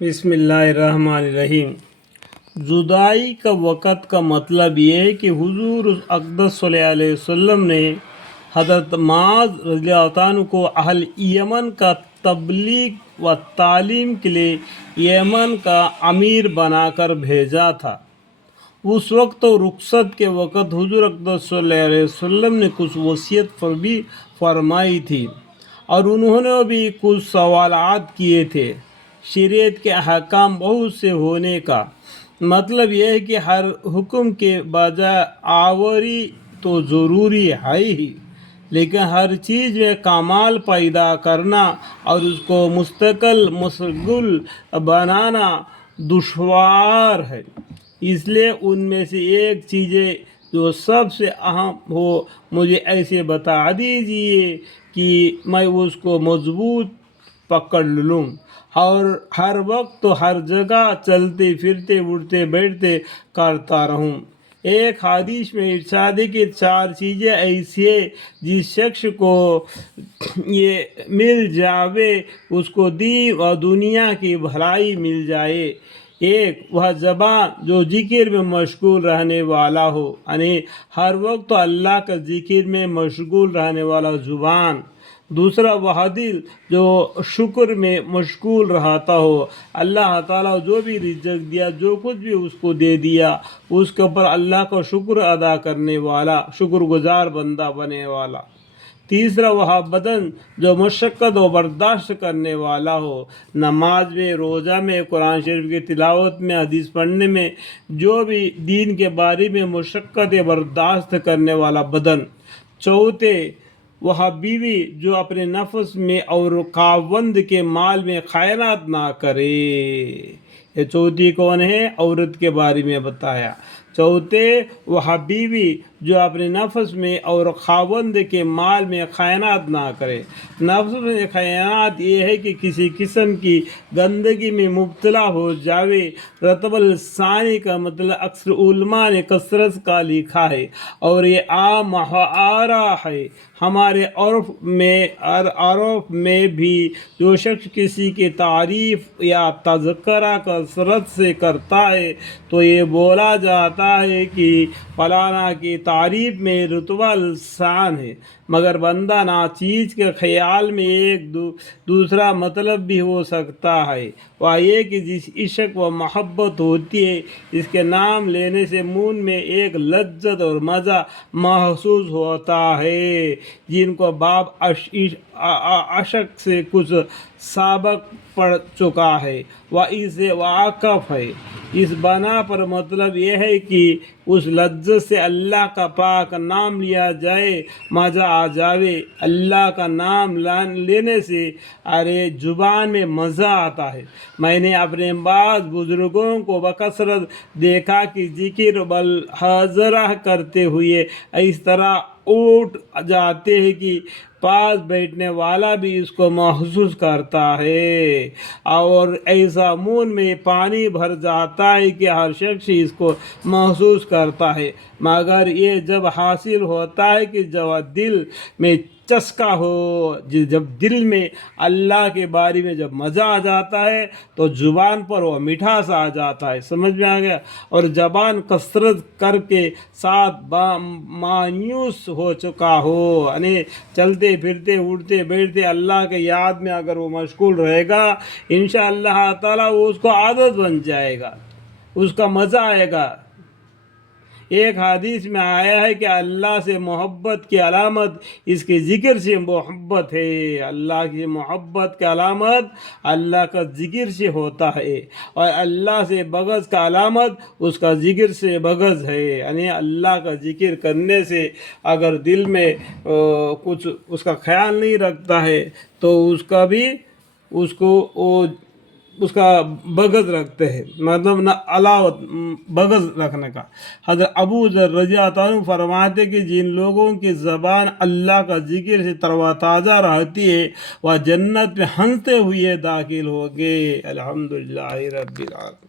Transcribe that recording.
بسم اللہ الرحمن الرحیم۔ جدائی کا وقت کا مطلب یہ ہے کہ حضور اقدس صلی اللہ علیہ وسلم نے حضرت معاذ رضی اللہ عنہ کو اہل یمن کا تبلیغ و تعلیم کے لیے یمن کا امیر بنا کر بھیجا تھا۔ اس وقت تو رخصت کے وقت حضور اقدس صلی اللہ علیہ وسلم نے کچھ وصیت بھی فرمائی تھی اور انہوں نے بھی کچھ سوالات کیے تھے۔ شریعت کے احکام بہت سے ہونے کا مطلب یہ ہے کہ ہر حکم کے بجائے آوری تو ضروری ہے ہی، لیکن ہر چیز میں کمال پیدا کرنا اور اس کو مستقل بنانا دشوار ہے۔ اس لیے ان میں سے ایک چیز جو سب سے اہم ہو مجھے ایسے بتا دیجیے کہ میں اس کو مضبوط پکڑ لوں اور ہر وقت تو ہر جگہ چلتے پھرتے اٹھتے بیٹھتے کرتا رہوں۔ ایک حدیث میں ارشاد ہے کہ 4 چیزیں ایسی ہیں جس شخص کو یہ مل جاوے اس کو دین و دنیا کی بھلائی مل جائے۔ ایک وہ زبان جو ذکر میں مشغول رہنے والا ہو، یعنی ہر وقت اللہ کا ذکر میں مشغول رہنے والا زبان۔ دوسرا وہ دل جو شکر میں مشغول رہتا ہو، اللہ تعالیٰ جو بھی رزق دیا، جو کچھ بھی اس کو دے دیا، اس کے اوپر اللہ کا شکر ادا کرنے والا، شکر گزار بندہ بنے والا۔ تیسرا وہ بدن جو مشقت و برداشت کرنے والا ہو، نماز میں، روزہ میں، قرآن شریف کی تلاوت میں، حدیث پڑھنے میں، جو بھی دین کے بارے میں مشقت برداشت کرنے والا بدن۔ چوتھے وہ بیوی جو اپنے نفس میں اور خاوند کے مال میں خیانت نہ کرے۔ یہ چوتھی کون ہے؟ عورت کے بارے میں بتایا۔ چوتھے وہ بیوی جو اپنے نفس میں اور خاوند کے مال میں خیانت نہ کرے۔ نفس میں خیانت یہ ہے کہ کسی قسم کی گندگی میں مبتلا ہو جاوے۔ رطب الثانی کا مطلب اکثر علماء نے کثرت کا لکھا ہے اور یہ عام محاورہ ہے۔ ہمارے عرف میں بھی جو شخص کسی کی تعریف یا تذکرہ کثرت سے کرتا ہے تو یہ بولا جاتا ہے کہ فلانا کی تعریف میں رتبہ لسان ہے، مگر بندہ ناچیز کے خیال میں ایک دوسرا مطلب بھی ہو سکتا ہے۔ وہ یہ کہ جس عشق و محبت ہوتی ہے، اس کے نام لینے سے منہ میں ایک لذت اور مزہ محسوس ہوتا ہے۔ جن کو باب عشق سے کچھ سابق پڑھ چکا ہے وہ اس سے واقف ہے۔ اس بنا پر مطلب یہ ہے کہ اس لذت سے اللہ کا پاک نام لیا جائے، مزہ آ جاوے۔ اللہ کا نام لینے سے زبان میں مزہ آتا ہے۔ میں نے اپنے بعض بزرگوں کو بکثرت دیکھا کہ ذکر بالحاضرہ کرتے ہوئے اس طرح اٹھ جاتے ہیں کہ پاس بیٹھنے والا بھی اس کو محسوس کرتا ہے اور ایسا منہ میں پانی بھر جاتا ہے کہ ہر شخص اس کو محسوس کرتا ہے، مگر یہ جب حاصل ہوتا ہے کہ جب دل میں چسکا ہو، جب دل میں اللہ کے بارے میں جب مزہ آ جاتا ہے تو زبان پر وہ مٹھاس آ جاتا ہے۔ سمجھ میں آ گیا؟ اور زبان کثرت کر کے ساتھ مایوس ہو چکا ہو، یعنی چلتے پھرتے اٹھتے بیٹھتے اللہ کے یاد میں اگر وہ مشغول رہے گا، انشاءاللہ تعالیٰ وہ اس کو عادت بن جائے گا، اس کا مزہ آئے گا۔ ایک حدیث میں آیا ہے کہ اللہ سے محبت کی علامت اس کے ذکر سے محبت ہے۔ اللہ کی محبت کی علامت اللہ کا ذکر سے ہوتا ہے اور اللہ سے بغض کا علامت اس کا ذکر سے بغض ہے۔ یعنی اللہ کا ذکر کرنے سے اگر دل میں کچھ اس کا خیال نہیں رکھتا ہے تو اس کا بھی اس کا بغض رکھتے ہیں، مطلب نہ علاوت بغض رکھنے کا۔ حضرت ابو ذر رضی اللہ عنہ فرماتے کہ جن لوگوں کی زبان اللہ کا ذکر سے تر و تازہ رہتی ہے وہ جنت میں ہنستے ہوئے داخل ہوگے۔ الحمدللہ رب العالمین۔